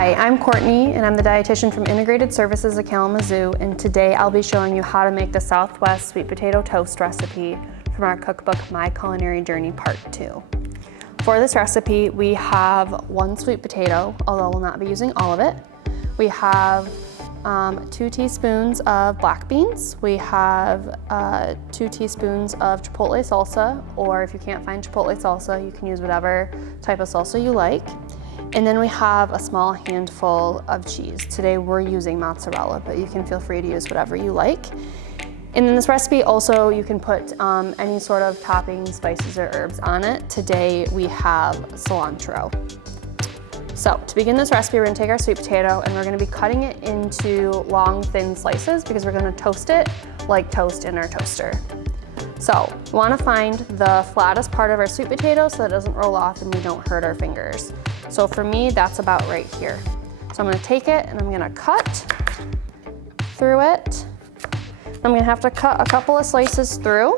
Hi, I'm Courtney and I'm the dietitian from Integrated Services of Kalamazoo, and today I'll be showing you how to make the Southwest sweet potato toast recipe from our cookbook, My Culinary Journey Part 2. For this recipe, we have 1 sweet potato, although we'll not be using all of it. We have 2 teaspoons of black beans. We have 2 teaspoons of chipotle salsa, or if you can't find chipotle salsa, you can use whatever type of salsa you like. And then we have a small handful of cheese. Today we're using mozzarella, but you can feel free to use whatever you like. And in this recipe also you can put any sort of toppings, spices, or herbs on it. Today we have cilantro. So to begin this recipe, we're gonna take our sweet potato and we're gonna be cutting it into long, thin slices because we're gonna toast it like toast in our toaster. So we wanna find the flattest part of our sweet potato so that it doesn't roll off and we don't hurt our fingers. So for me, that's about right here. So I'm gonna take it and I'm gonna cut through it. I'm gonna have to cut a couple of slices through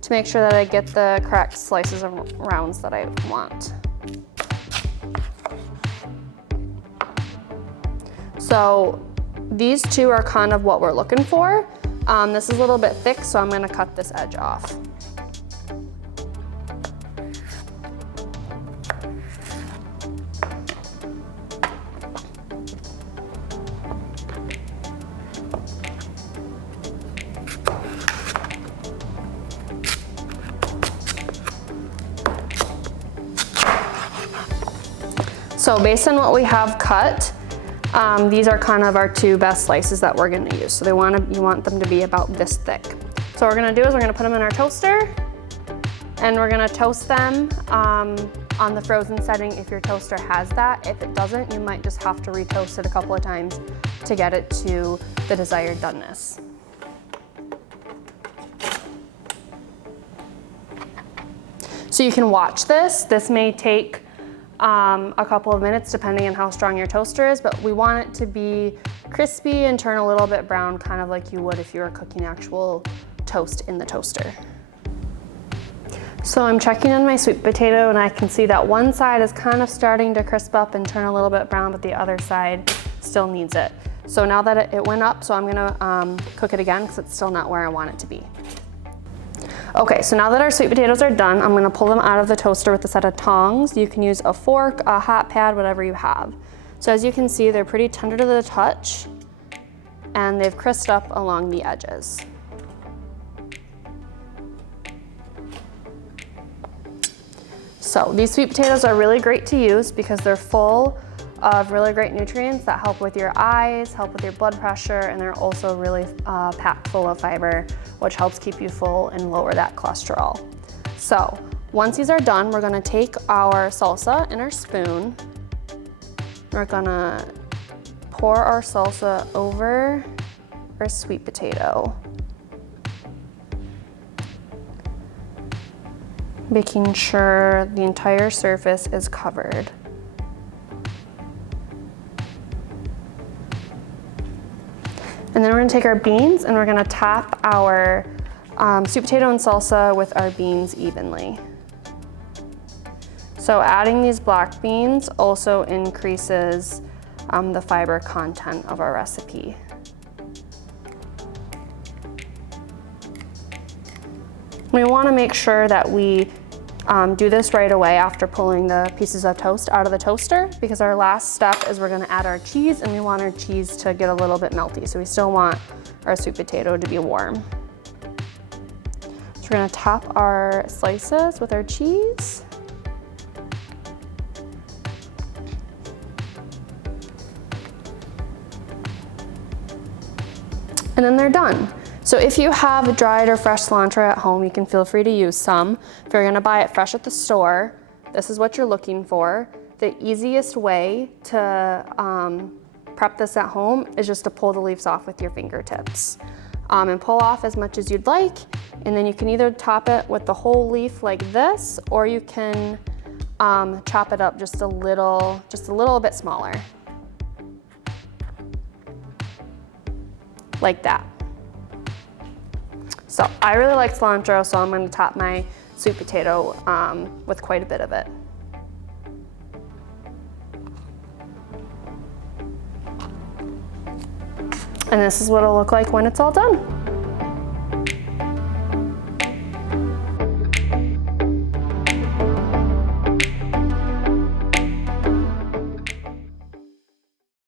to make sure that I get the correct slices of rounds that I want. So these 2 are kind of what we're looking for. This is a little bit thick, so I'm gonna cut this edge off. So based on what we have cut, these are kind of our 2 best slices that we're gonna use. So you want them to be about this thick. So what we're gonna do is we're gonna put them in our toaster and we're gonna toast them on the frozen setting if your toaster has that. If it doesn't, you might just have to re-toast it a couple of times to get it to the desired doneness. So you can watch this. This may take a couple of minutes depending on how strong your toaster is, but we want it to be crispy and turn a little bit brown, kind of like you would if you were cooking actual toast in the toaster. So I'm checking on my sweet potato and I can see that one side is kind of starting to crisp up and turn a little bit brown, but the other side still needs it. So now that it went up, so I'm gonna cook it again because it's still not where I want it to be. Okay, so now that our sweet potatoes are done, I'm gonna pull them out of the toaster with a set of tongs. You can use a fork, a hot pad, whatever you have. So as you can see, they're pretty tender to the touch and they've crisped up along the edges. So these sweet potatoes are really great to use because they're full of really great nutrients that help with your eyes, help with your blood pressure, and they're also really packed full of fiber, which helps keep you full and lower that cholesterol. So once these are done, we're gonna take our salsa in our spoon. We're gonna pour our salsa over our sweet potato, making sure the entire surface is covered. And then we're gonna take our beans and we're gonna top our sweet potato and salsa with our beans evenly. So adding these black beans also increases the fiber content of our recipe. We wanna make sure that we do this right away after pulling the pieces of toast out of the toaster, because our last step is we're gonna add our cheese and we want our cheese to get a little bit melty. So we still want our sweet potato to be warm. So we're gonna top our slices with our cheese. And then they're done. So if you have dried or fresh cilantro at home, you can feel free to use some. If you're gonna buy it fresh at the store, this is what you're looking for. The easiest way to prep this at home is just to pull the leaves off with your fingertips. And pull off as much as you'd like, and then you can either top it with the whole leaf like this, or you can chop it up just a little bit smaller. Like that. So I really like cilantro, so I'm gonna top my sweet potato with quite a bit of it. And this is what it'll look like when it's all done.